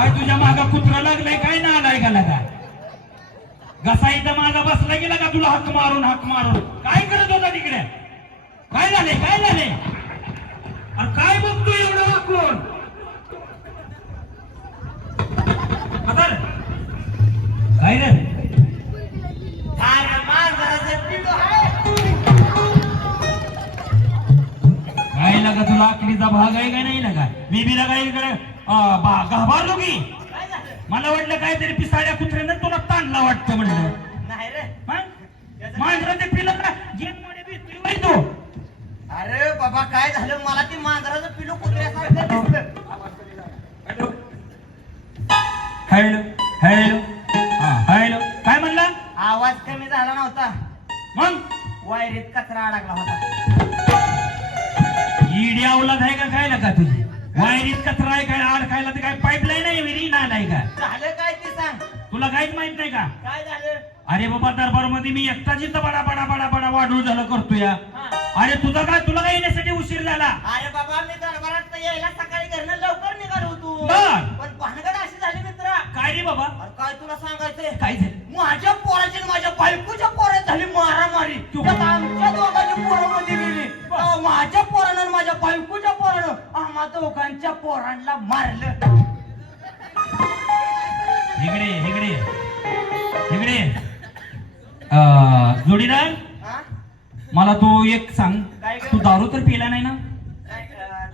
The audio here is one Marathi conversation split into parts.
काय तुझ्या मागा कुत्रा लागलाय काय ना आलाय का लागा घसा इथं माझा बसला गेला का तुला हाक मारून काय करत होता तिकडे काय झाले अरे काय बघतो एवढं वाकून काय रे काय लागा तुला आखलीचा भाग आहे का नाही लागा मी बी लागा इकडे घाबरलो की मला वाटलं काहीतरी पिसाळ्या कुत्र्यानं तुला ताणला वाटतं म्हणलं नाही रे मांजरा ते पिलं का गेममध्ये बी तू अरे बाबा काय झालं मला ते मांजराचं पिलू कुत्र्यासारखं दिसलं हॅलो हॅलो काय म्हणला आवाज कमी झाला नव्हता मग वायरीत कचरा अडकला होता ईडी अवलाद आहे का काय लागा तुझी वायरीत कचरा आहे काय अडकायला ते काय पाईपलाईन आहे विहिरी नाही का झालं काय ते सांग तुला काहीच माहित नाही का काय झालं अरे बाबा दरबार मध्ये मी एकटाच इथं बडा वाढून झालं करतो या अरे तुला काय येण्यासाठी उशीर झाला अरे बाबा मी दरबारात यायला सकाळी घरनं लवकर निघालो होतो पण भानगड अशी झाली मित्रा काय रे बाबा काय तुला सांगायचंय काय झालं माझ्या पोराची आणि माझ्या बायकोच्या पोरात झाली मारामारी त्यात आमच्या दोघांची पोरामध्ये गेली माझ्या पोरानं आणि माझ्या बायकोच्या पोरानं आम्हा दोघांच्या पोरांना मारलं इकडे जोडीदार मला तू एक सांग तू दारू तर पिला नाही ना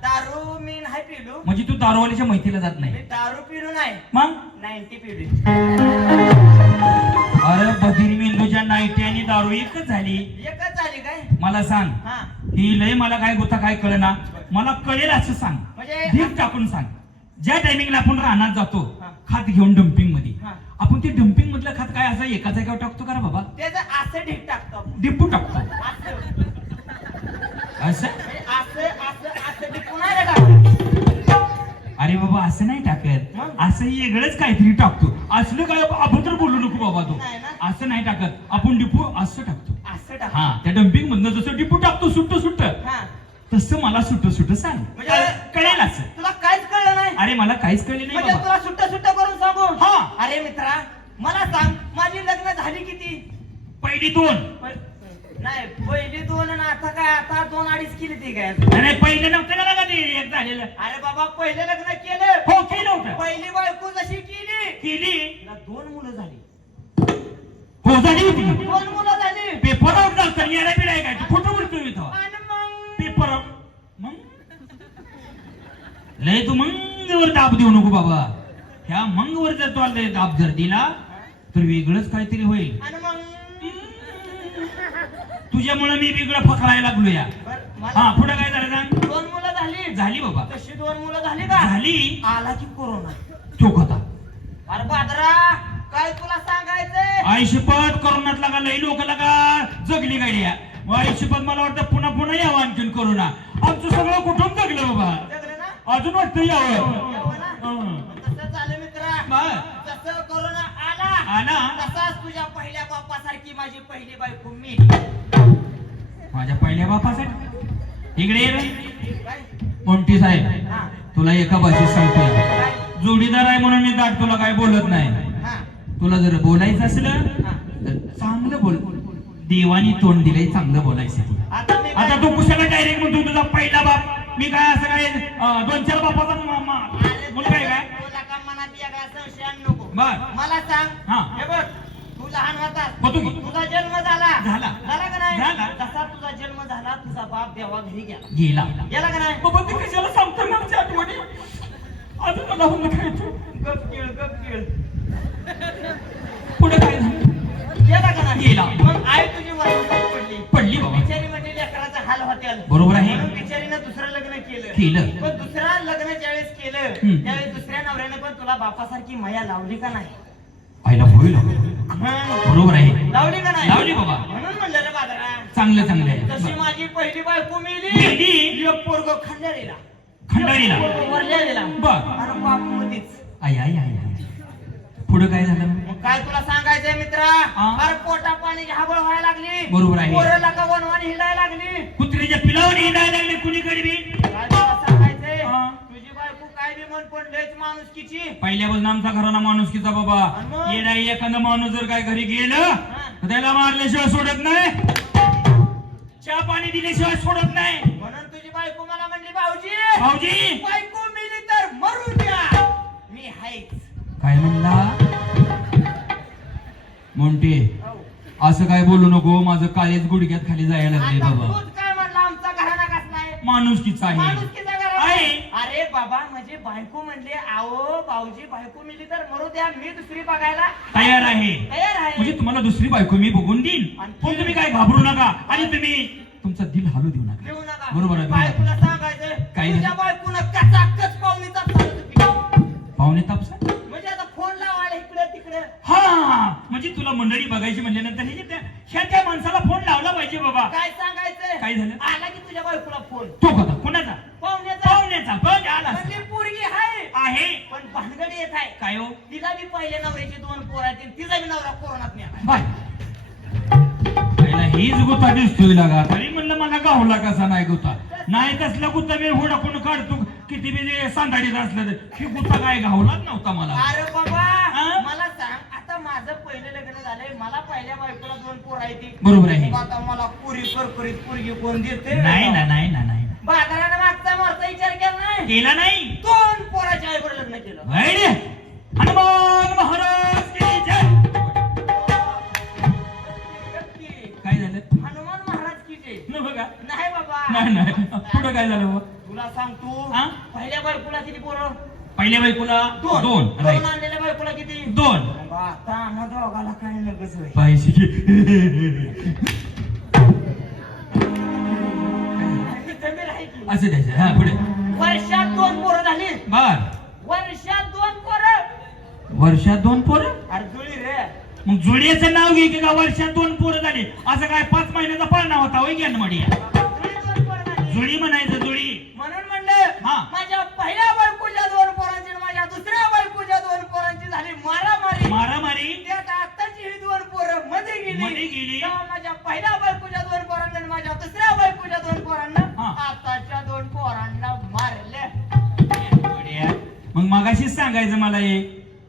दारू मी नाही पिलो म्हणजे तू दारूवाल्याच्या मैत्रीला जात नाही दारू पिलो नाही मग 90 पिली अरे बधीर मेंदूच्या 90 आणि दारू एकच झाली काय मला सांग ही लय मला काय गोता काय कळना मला कळेल असं सांग म्हणजे धीर टाकून सांग ज्या टायमिंगला आपण रानात जातो खात घेऊन डम्पिंग मध्ये आपण ते डम्पिंग मधलं खात काय असं एका जागेवर टाकतो का रे बाबा त्याचं असं ढीक टाकतो डिपू टाकतो असं अरे बाबा असं नाही टाकत असं वेगळंच काहीतरी टाकतो असलं काय अभद्र बोलू नको बाबा तू असं नाही टाकत आपण डिपू असं टाकतो हा त्या डम्पिंग मधनं जसं डिपू टाकतो सुट्ट तसं मला सुट्ट सांग कळेल असं तुला काहीच कळलं नाही अरे मला काहीच कळले नाही तुला सुट्ट करून सांगू हा अरे मित्रा मला सांग माझी लग्न झाली किती पहिली 2 नाही पहिली 2 आणि आता 2-2.5 केली ती काय अरे पहिले नव्हतं का ते एक झालेलं अरे बाबा पहिले लग्न केलं हो केलं होतं पहिली बायको जशी केली तिला 2 मुलं झाली हो झाली होती 2 मुलं झाली पेपर आउट झालं येडा बिडाय काय फोटो बोलतो मी तो पेपर आउट मग लय तू मंगवर दाब देऊ नको बाबा ह्या मंगवर जर तू दाब जर दिला तर वेगळंच काहीतरी होईल तुझ्यामुळे मी वेगळं फकडायला लागलो या हा पुढे काय झालं सांग 2 मुलं झाली बाबा तशी 2 मुलं झाली का झाली आला की कोरोना चोख होता अरे बादरा काय तुला सांगायचंय आयुष्यपत करोनात लागा लई लोक लागा जगली गाडी आयुष्यपत मला वाटतं पुन्हा यावं आणखीन करोना आमचं सगळं कुठून जगलं बाबा अजून वाटतं यावं तसं झालं मित्रा जसं कोरोना आला तसाच तुझ्या पहिल्या बापासारखी माझी पहिली बायको मी माझ्या पहिल्या बापासाठी इकडे कोणती साहेब तुला एका भाषेत सांगतोय जोडीदार आहे म्हणून मी दाट तुला काय बोलत नाही तुला जर बोलायचं असलं तर चांगलं बोल देवानी तोंड दिलंय चांगलं बोलायचं आता तू कुशाला डायरेक्ट म्हणतो तुझा पहिला बाप मी काय असं काय 2-4 बापाचा मुलगा आहे काय मला सांग हे बघ तू लहान होता तुझा जन्म झाला का नाही तसा तुझा जन्म झाला तुझा बाप देवा घरी गेला का नाही बाबा ते कशाला सांगतो ना आमच्या आठवणी अजून मला होतं काय गप पुढे काय गेला का नाही गेला मग आई तुझी पडली बाबा बिचारी म्हणजे लेकराचा हाल होते बरोबर आहे बिचारीनं दुसरं लग्न केलं पण दुसरा लग्न ज्यावेळेस केलं त्यावेळेस दुसऱ्या नवऱ्याने पण तुला बापासारखी माया लावली का नाही आईला होईल बरोबर आहे लावली का नाही लावली बाबा म्हणून म्हणलं रे बाजारा चांगलं जशी माझी पहिली बायको मेली पोरग खंडारीला वरलेला अरे बाप मध्येच आई पुढे काय झालं काय तुला सांगायचंय मित्रा अरे पोटा पाणी घाबळ व्हायला लागली बरोबर आहे पोराला का वनवानी हिंडायला लागली कुत्रीच्या पिलावर हिंडायला लागली कुणीकडे बी काय तुला सांगायचंय तुझी बायको काय बी म्हण पण लयच माणुसकीची. पहिल्यापासून आमचा घराणा माणुसकीचा बाबा. आणि मग? येडा एखादा माणूस जर काय घरी गेलं हा. तर त्याला मारल्याशिवाय सोडत नाही, चहा पाणी दिल्याशिवाय सोडत नाही. म्हणून तुझी बायको मला म्हणली भाऊजी भाऊजी बायको मिली तर मरू द्या, मी हायच. काय म्हणला मोंटे? हो. असं काय बोलू नको, माझं काळीच गुडघ्यात खाली जायला लागले आता बाबा. तूच काय म्हणला आमचा घराणा कसला आहे? माणुसकीचा आहे. माणुसकीचा घराणा आहे. आहे. अरे बाबा म्हणजे बायको म्हणली आओ भाऊजी बायको मिली तर मरू द्या, मी दुसरी बघायला तयार आहे. तयार आहे. म्हणजे तुम्हाला दुसरी बायको मी बघून देईन, आणि पण तुम्ही काय घाबरू नका आणि तुम्ही तुमचं दिल हालू देऊ नका. देऊ नका. बरोबर आहे, बायकोला बरोबर. सांगायचं काय तुझ्या बायकोनं कचाकच पाहुणीचा चालत होती. पाहुणे तापसा. म्हणजे आता फोन लावायला इकडे तिकडे. हा म्हणजे तुला मंडळी बघायची म्हणल्यानंतर हे जे त्या माणसाला फोन लावला पाहिजे बाबा. काय सांगायचं? काय झालं? आला की तुझ्या बायकोला फोन. तो कसा कोणाचा? पाहुण्याचा. पाहुण्याचा. बघ आला म्हणजे पोरगी आहे आहे. पण भानगड येत आहे. काय हो तिला बी पहिल्या नवऱ्याची 2 पोरं आहेत, तिचा बी नवरा कोरोनात नाही. बाय पहिला हीच गुत्ता दिसतोय लागा. तरी म्हणलं मला गावला कसा नाही गुत्ता. नाही तसला गुत्ता मी हुडकून काढतो किती बी सांगाडीत असलं तर. ही गुत्ता काय गावलाच नव्हता मला. अरे बाबा हा? मला सांग आता माझं पहिलं लग्न झालंय, मला पहिल्या बायकोला 2 पोरं आहेत ती. बरोबर आहे. मग आता मला पुरी करकरीत पोरगी कोण देते? नाही ना नाही ना नाही बाजारानं मागचा मारचा विचार केला नाही. केला नाही. 2 पोराच्या आईवर लग्न केलं. वैद्य हनुमान महाराज की जय. काय झालं? हनुमान महाराज की जय. नको का? नाही बाबा. नाही नाही पुढं काय झालं बाबा? तुला सांगतो हा? पहिल्या बायकोला किती पोरं? पहिल्या बायकोला 2 दोन राईट आणलेल्या बायकोला किती? 2 मग आता आम्हा दोघाला काय लगच होय. पैसे जमीन आहे की? असं द्यायचं. हा पुढे वर्षात 2 पोरं झाली. बर वर्षात 2 पोरं. वर्षात 2 पोरं. अरे जुळी रे. मग जोडीचं नाव घे की का वर्षात 2 पोरं झाली. असं काय 5 महिन्याचा पाळणा होता होय ज्ञान मडिया. जुळी 2 पोरं झाली. जोडी म्हणायचं जोडी. म्हणून म्हणलं हा. माझ्या पहिल्या बायकोच्या 2 पोरांची आणि माझ्या दुसऱ्या बायकोच्या 2 पोरांची झाली मारामारी. मारामारी. त्यात आत्ताची ही 2 पोरं मध्ये मध्ये गेली. गेली. तेव्हा माझ्या पहिल्या बायकोच्या 2 पोरांना आणि माझ्या दुसऱ्या बायकोच्या 2 पोरांना हा. आताच्या 2 पोरांना मारले. जोड्या. मग मगाशीच सांगायचं मला हे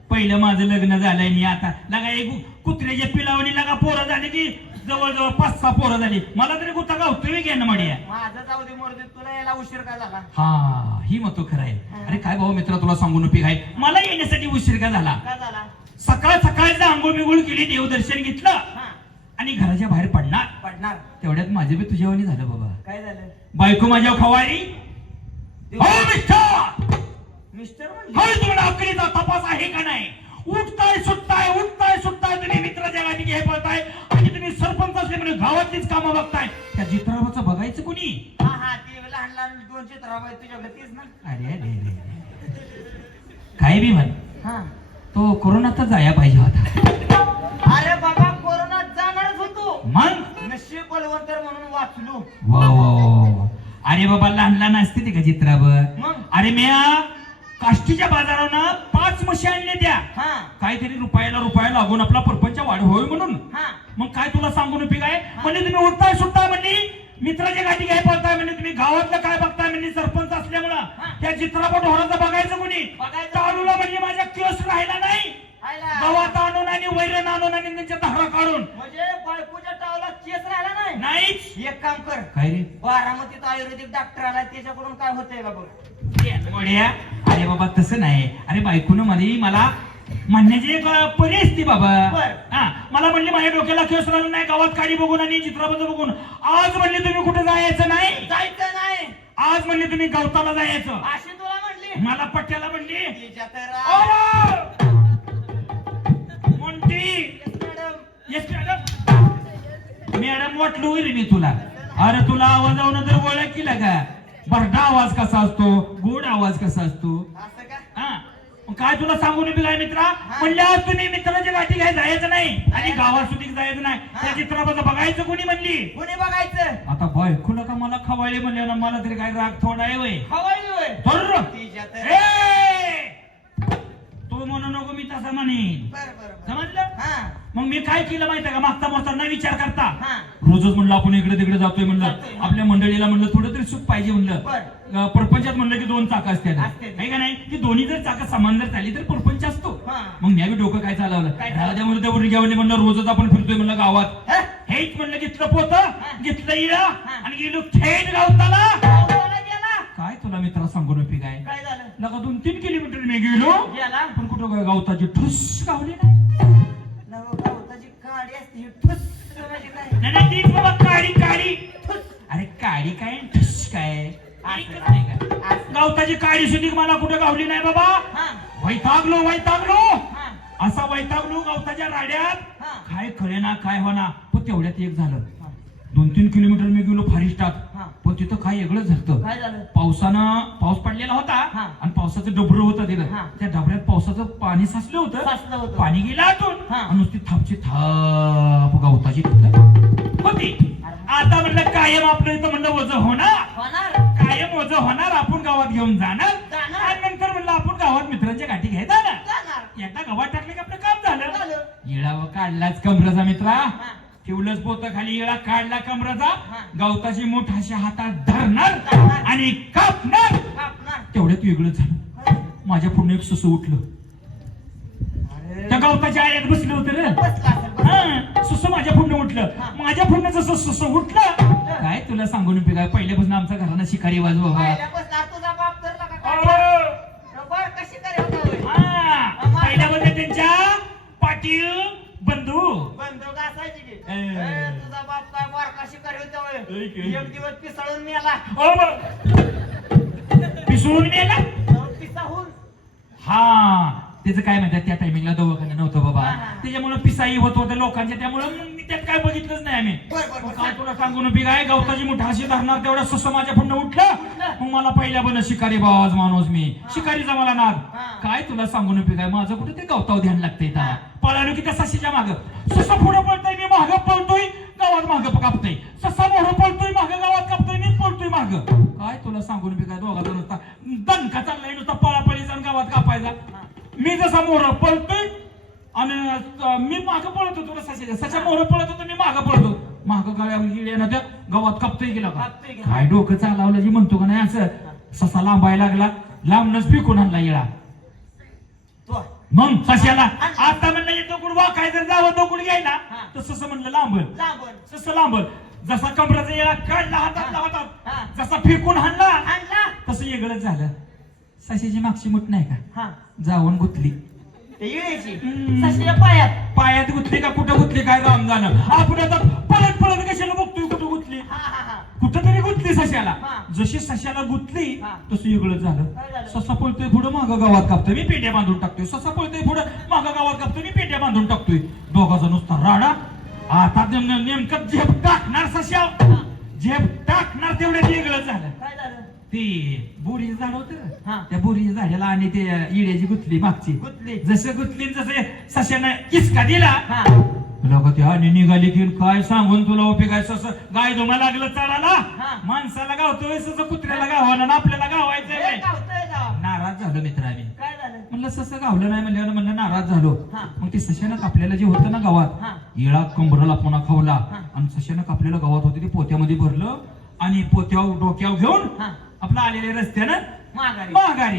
पहिलं माझं लग्न झालंय आणि आता लगा एक कुत्र्याच्या पिलावणी लगा पोरं झाली की जवळजवळ 5-6 पोरं झाली. मला तरी कुठं गावतोय घ्या ना मडिया. माझं जाऊ दे मोरदे, तुला यायला उशीर का झाला? हा ही मग तो खरं आहे. अरे काय भाऊ मित्र तुला सांगून उपयोग आहे. मला येण्यासाठी उशीर का झाला? का झाला? सकाळचं आंघोळ बिंगोळ केली, देवदर्शन घेतलं हा. आणि घराच्या बाहेर पडणार. पडणार. तेवढ्यात माझे बी तुझ्यावानी झालं बाबा. काय झालं? बायको माझ्या खवारी. हो मिस्टर, मिस्टर म्हणले. होय तुम्हाला अकलीचा तपास आहे का नाही? उठताय सुटताय तुम्ही मित्राच्या गाठी घे पळताय आणि तुम्ही सरपंच असले म्हणून गावातलीच कामं बघताय. त्या जित्राबाचं बघायचं कोणी? हा हा ते लहान लहान 2 चित्रबाई तुझ्याकडे तीच ना. अरे अरे अरे. काय बी म्हण हा. तो कोरोनातच जाया पाहिजे होता. अरे बाबा कोरोनात जाणारच होतो. मग नशीब बलवंतर म्हणून वाचलो. वा वा वा. अरे बाबा लहान लहान असते ते का चित्रावर? मग? अरे म्या काष्टीच्या बाजारानं 5 म्हशी आणले त्या. हा काहीतरी रुपया लागून आपला परपंच वाढ होय म्हणून. हा. मग काय तुला सांगून उपयोग आहे? म्हणजे तुम्ही उठताय सुटताय म्हणली मित्राच्या गाठी काय पळताय म्हणजे तुम्ही गावातलं काय बघताय म्हणजे सरपंच असल्यामुळं हा. त्या चित्रापट ढोराचं बघायचं कोणी? बघायचं. चालूला म्हणजे माझ्या केस राहिला नाही. आयला. गव्हात आणून आणि वैरण आणून आणि त्यांच्या धारा काढून. म्हणजे बायकोच्या टावला केस राहिला नाही. नाहीच. एक काम कर, काय रे बारामतीत आयुर्वेदिक डॉक्टर आला त्याच्याकडून काय होतंय का बघ. मोड्या? अरे बाबा तसं नाही. अरे बायकोनं मला म्हणण्याची एक परी असते बाबा. बर. हा मला म्हणली माझ्या डोक्याला केस राहिला नाही गावात काडी बघून आणि चित्राबद्दल बघून. आज म्हणली तुम्ही कुठे जायचं नाही. जायचं नाही. आज म्हणली तुम्ही गवताला जायचं. अशी तुला म्हणली. मला पट्ट्याला म्हणली तिच्या तर Monty. Yes, madam. Yes madam. Madam वाटलं होईल मी तुला. अरे तुला आवाजावनं जर ओळख केला का? बरडा आवाज कसा असतो, गोड आवाज कसा असतो. असं का? हा मग काय तुला सांगून बी काय मित्रा म्हणले आज तुम्ही मित्राच्या गाठी घ्याय जायचं नाही आणि गावात सुद्धा जायचं नाही. त्या चित्राबाचं बघायचं कोणी म्हणली? कोणी बघायचं? आता बायकोला का मला खवाळी म्हणले ना मला तरी काय राग थोडा आहे वय. हवाई होय. बरोबर. तिच्या तर. तो म्हणू नको मी तसा म्हणेन. बर बर बर. समजलं? हा मग मी काय केलं माहितीये का? मागचा मोठा न विचार करता हा रोजच म्हणलं आपण इकडे तिकडे जातोय म्हणलं जातोय. आपल्या मंडळीला म्हणलं थोडं तरी सुख पाहिजे म्हणलं बर. परपंचात म्हणलं की 2 चाकं असतात असतात. आहे का नाही की दोन्ही जर चाकं समान जर चालली तर परपंच असतो हा. मग मी डोकं काय चालवलं काय राहू म्हणलं त्या उरग्यावरती म्हणलं रोजच आपण फिरतोय म्हणलं गावात हा? हेच म्हणलं घेतलं पोतं घेतलं इळा हा. आणि गेलो थेट गावताला गावाला गेला. काय तुला मित्रा सांगून उपयोग आहे काय झालं? लगा 2-3 किलोमीटर मी गेलो गेला. पण कुठं काय गावताची ठुस गावली नाही गवताची काडी असते ही ठुस म्हणजे काय? नाही, नाही, तीच बाबा काळी काळी ठुस. अरे काळी काय आणि ठुस काय एकच नाही का? असं. गावताची काळी सुद्धा मला कुठं गावली नाही बाबा हा. वैतागलो हा. असा वैतागलो गावताच्या राड्यात हा. काय खळे ना काय होना पण तेवढ्यात एक झालं हा. 2-3 किलोमीटर मी गेलो फारिस्टात हा. पण तिथं काय वेगळं झालं काय झालं? पाऊस पडलेला होता हा. आणि पावसाचं डबरं होतं तिथं हा. त्या डबऱ्यात पावसाचं पाणी साचलं होतं साचलं होतं. पाणी गेलं आतून हा. आणि नुसती थापची थाप गावताची तिथं होती आता म्हणलं कायम आपलं इथं म्हणलं वजन होणार होणार. कायम वजन होणार आपण गावात घेऊन जाणार जाणार. आणि नंतर म्हणलं आपण गावात मित्रांच्या गाठी घ्यायला जाणार जाणार. एकदा गावात टाकले की आपलं काम झालं झालं. येळावं काढलाच कमराचा मित्रा हा. ठेवलंच पोतं खाली येळा काढला कमराचा हा. गवताची मूठ अशी हातात धरणार धरणार. आणि कापणार कापणार. तेवढ्यात वेगळं झालं माझ्या पूर्ण एक सुसू उठलं अरे. त्या गवताच्या आयात बसलं होतं रे बसला असेल, बसला. हा, सुसू माझ्या पूर्ण उठलं हा. माझ्या पूर्ण जसं सुसू उठलं काय तुला सांगून उपयोग आहे पहिल्यापासून आमच्या घरानं शिकारी वाजव बाबा पहिल्यापासून तुझा बाप तर लका काय? अहो, बर, कशी करे होता होय? हा, पहिल्यामध्ये त्यांच्या पाटील बंधू बंदूक असायची की. ए. ए, तुझा बाप काय बारका शिकारी होता होय? ए, की. एक दिवस पिसळून मेला. पिसळून नेला पिसाहून. हा त्याचं काय म्हणतात त्या टायमिंगला दवाखाना नव्हतं बाबा हा, हा. त्याच्यामुळे पिसाई होत होतं लोकांच्या त्यामुळे मग मी त्यात काय बघितलंच नाही आम्ही बर, बर, बर. मग काय तुला सांगून उपयोग आहे गवताची मुठा अशी धरणार तेवढा सुसं माझ्या पुढनं उठलं मग मला पहिल्या बन शिकारी बाज माणूस मी शिकारीचा मला नाद हा. काय तुला सांगून उपयोग आहे माझं कुठे ते गवताव ध्यान लागतंय हा. पळालो की त्या सशीच्या माग ससा पुढे पळतोय मी माग पळतोय गावात माग कापतोय ससा मोहर पळतोय माग गावात कापतोय मी पळतोय माग काय तुला सांगून उपयोग आहे दोघाचा नुसता दणका चाललाय नुसता पळापळी जाऊन गावात कापायचा मी जसा मोहर पळतोय आणि मी माग पळत होतो सच्या मोहर पळत होतो मी माग पळतो माग गावात त्या गावात कापतोय गेला का कापतोय गेला. काय डोकं चालवलं जी म्हणतो का नाही असं ससा लांबायला लागला लांबनच पिकून आणला येळा तो. मग सश्याला आता म्हणलं हे दगड वाकाय जर जावं दगड घ्यायला हा. तर ससं म्हणलं लांबल लांबून. ससं लांबल जसा कमराचा येळा काढला हातातला हा. हातात जसा फेकून हाणला आणला. तसं वेगळंच झालं सशाची मागची मुठ नाही का हा. जाऊन गुतली ते इळेची. हम्म. सशीच्या पायात. पायात गुतली का कुठं गुतली काय काम झालं आपण आता पळत पळत कशाला बघतोय कुठं गुतली हा, हा, हा. कुठं तरी गुतली सशाला हा. जशी सशाला गुतली हा. तसं वेगळंच काय झालं झालं? ससा पळतोय पुढं मागं गावात कापतोय मी पेट्या बांधून टाकतोय ससा पळतोय पुढं मागं गावात कापतोय मी पेट्या बांधून टाकतोय दोघाचा नुसता राडा आता नेमकं झेप टाकणार सशा झेप टाकणार तेवढं वेगळं झालं काय झालं? ते बोरीचं झाड होतं हा. ना, त्या बोरीच्या झाडाला आणि ते इड्याची गुतली मागची गुतली. जसं गुतली जसं सशानं किसका दिला हा. लोक ते आणि निघाली की काय सांगून तुला उपयोग आहे सस गाय धुमा लागलं चढाला हा. माणसाला गावतोय सस कुत्र्याला गावाना ना आपल्याला गावायचंय हे बाई. गावतंय गाव. नाराज झालो मित्र आम्ही काय झालं? म्हणलं ससं गावलं नाही म्हणलं नाराज झालो हा. मग ते सशानं कापलेलं जे होतं ना गावात हा. येळा कंबरला पुन्हा खावला हा. आणि सशानं कापलेलं गावात होते ते पोत्यामध्ये भरलं आणि पोत्यावर डोक्यावर घेऊन हा. आपलं आलेले रस्त्यानं माघारी. माघारी